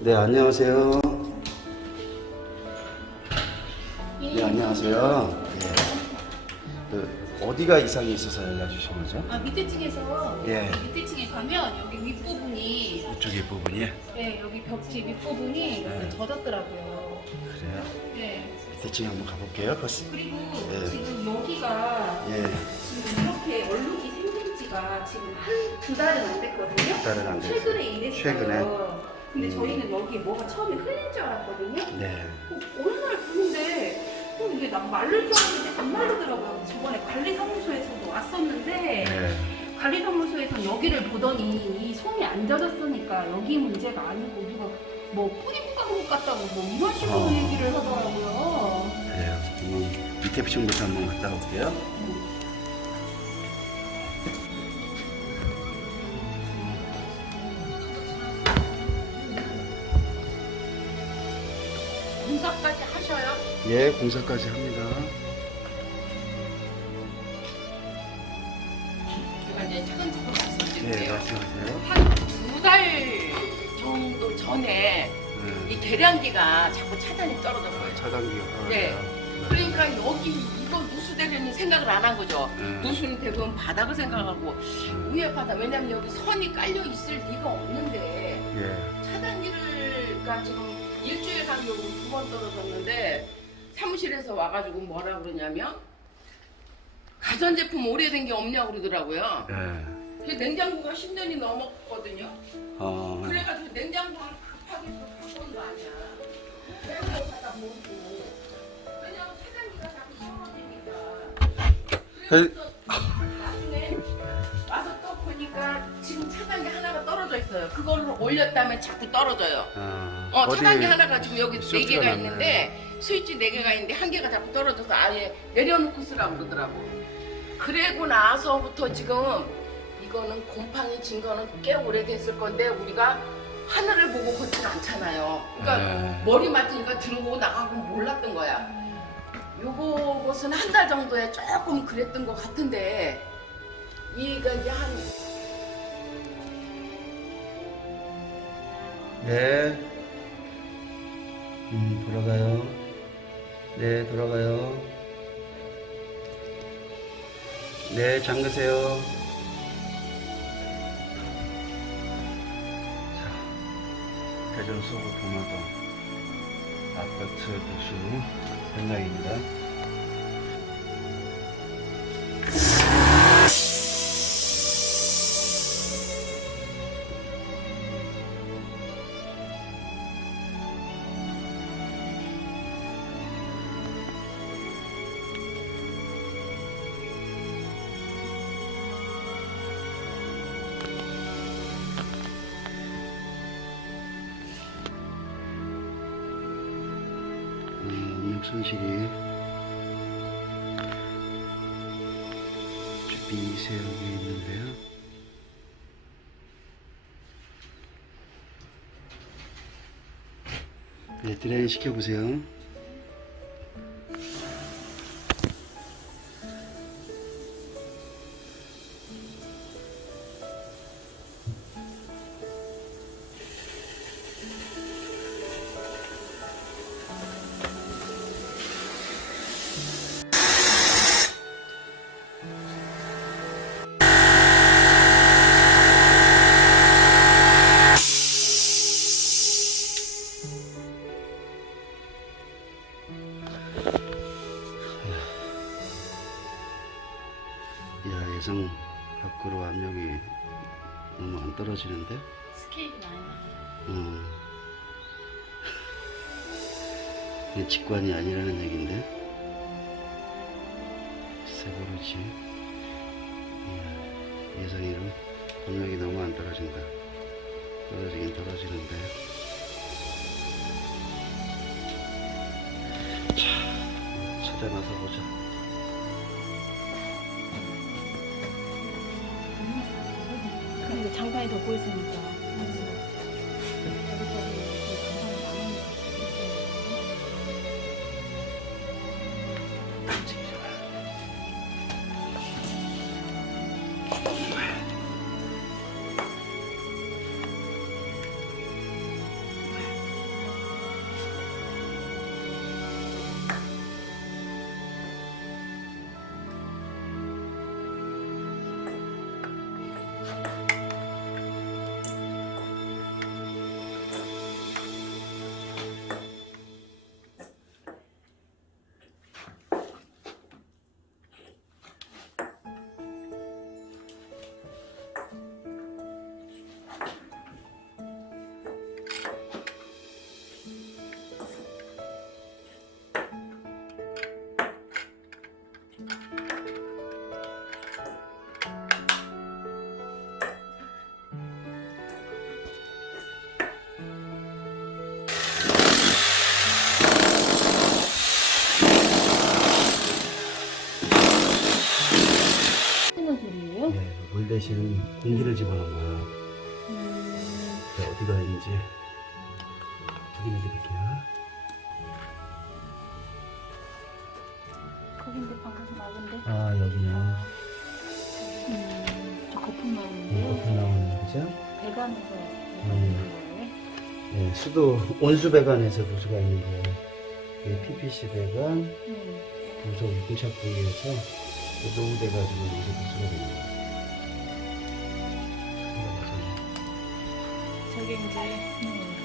네, 안녕하세요. 네, 안녕하세요. 예. 그, 어디가 이상이 있어서 연락 주신 거죠? 아 밑에 층에서 예. 밑에 층에 가면 여기 윗부분이 이쪽의 부분이 네 여기 벽지 윗부분이 네. 젖었더라고요. 그래요. 네 밑에 층 한번 가볼게요. 벌써. 그리고 예. 지금 여기가 예, 지금 이렇게 얼룩이 생긴 지가 지금 한 두 달은 안 됐거든요. 두 달은 안 됐어요. 최근에 이랬어요. 최근에? 근데 음. 저희는 여기 뭐가 처음에 흘린 줄 알았거든요. 네. 어, 어느 날 보는데 어, 이게 난 마를 줄 알았는데 안 마르더라고요. 저번에 관리사무소에서도 왔었는데 네. 관리사무소에서 여기를 보더니 이 솜이 안 젖었으니까 여기 문제가 아니고 누가 뭐것 같다고 뭐 이런 식으로 어. 얘기를 하더라고요. 그래요. 그럼 밑에 층부터 한번 갔다 올게요. 공 예, 공사까지 합니다. 제가 이제 차근차근 네, 말씀드릴게요. 말씀하세요. 한 두 달 정도 전에 이 네. 계량기가 자꾸 차단이 떨어졌어요. 차단기가 네. 떨어져요. 그러니까 여기 이거 누수되려니 생각을 안 한 거죠. 네. 누수는 대부분 바닥을 생각하고 네. 위에 바닥 왜냐면 여기 선이 깔려 있을 리가 없는데 예. 차단기를가 지금 일주일 간격으로 두 번 떨어졌는데 사무실에서 와가지고 뭐라 그러냐면 가전제품 오래된 게 없냐고 그러더라고요. 예. 그 냉장고가 10년이 넘었거든요. 어. 그래가지고 냉장고를 급하게 또 갖고 온 거 아니야. 모르고. 왜냐면 차단기가 자꾸. 그- 그래서 있어요. 그걸로 올렸다면 자꾸 떨어져요. 어, 어, 어디 차단기 하나 가 지금 여기 네 쇼트가 개가 났나요? 있는데 스위치 네 개가 있는데 한 개가 자꾸 떨어져서 아예 내려놓고 쓰라고 그러더라고. 그러고 나서부터 지금 이거는 곰팡이 진 거는 꽤 오래됐을 건데 우리가 하늘을 보고 걷진 않잖아요. 그러니까 네. 머리 맡으니까 들고 나가고 몰랐던 거야. 요거 것은 한 달 정도에 조금 그랬던 것 같은데 이가 이제 한 네. 음, 돌아가요. 네, 돌아가요. 네, 잠그세요. 자, 대전 서구 동마동 아파트 누수 현장입니다. 손실이 미세하게 있는데요. 네, 드라이 시켜보세요. 예상 밖으로 압력이 너무 안 떨어지는데? 스케일이 많이 나요. 음. 이게 직관이 아니라는 얘긴데? 모르지. 이야, 예상이로 압력이 너무 안 떨어진다. 떨어지긴 떨어지는데. 자, 찾아나서 보자. 덮고 있으니까. 대신 공기를 집어넣은 거야. 음, 자, 어디가 있는지 확인해 드릴게요. 거긴데 방금 나은데. 아, 여기는 음, 저 거품 이 나오는데. 거품 나오는 거죠? 배관에서 음. 네, 수도 온수 배관에서 누수가 있는 거예요. 이 PPC 배관, 거예요. 부속 유통차 부위에서 노후돼가지고 이제 누수가 거 예요. 저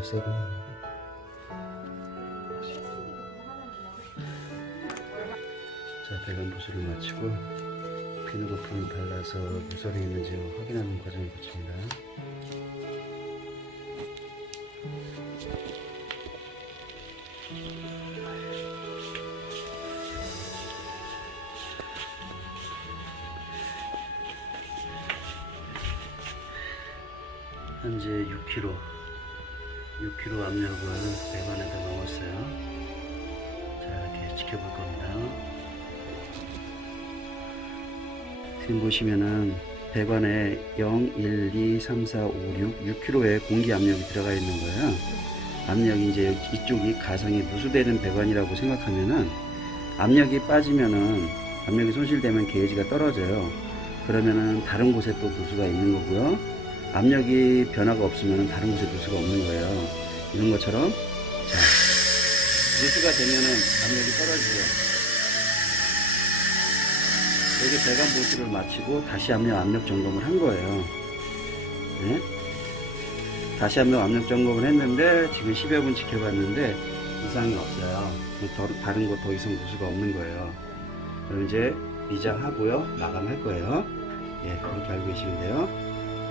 여기서 세고 자 배관 보수를 마치고 비누 거품을 발라서 물살이 있는지 확인하는 과정을 거칩니다. 현재 6kg 6kg 압력을 배관에다 넣었어요. 자 이렇게 지켜볼 겁니다. 지금 보시면은 배관에 0, 1, 2, 3, 4, 5, 6 6kg의 공기 압력이 들어가 있는 거예요. 압력이 이제 이쪽이 가상이 누수되는 배관이라고 생각하면은 압력이 빠지면은 압력이 손실되면 게이지가 떨어져요. 그러면은 다른 곳에 또 누수가 있는 거고요 압력이 변화가 없으면 다른 곳에 누수가 없는 거예요. 이런 것처럼 자 누수가 되면은 압력이 떨어지죠. 여기 배관 보수를 마치고 다시 압력 압력 점검을 한 거예요. 네? 다시 압력 압력 점검을 했는데 지금 10여 분 지켜봤는데 이상이 없어요. 더, 다른 곳 더 이상 누수가 없는 거예요. 그럼 이제 미장하고요 마감할 거예요. 예, 그렇게 알고 계시면 돼요.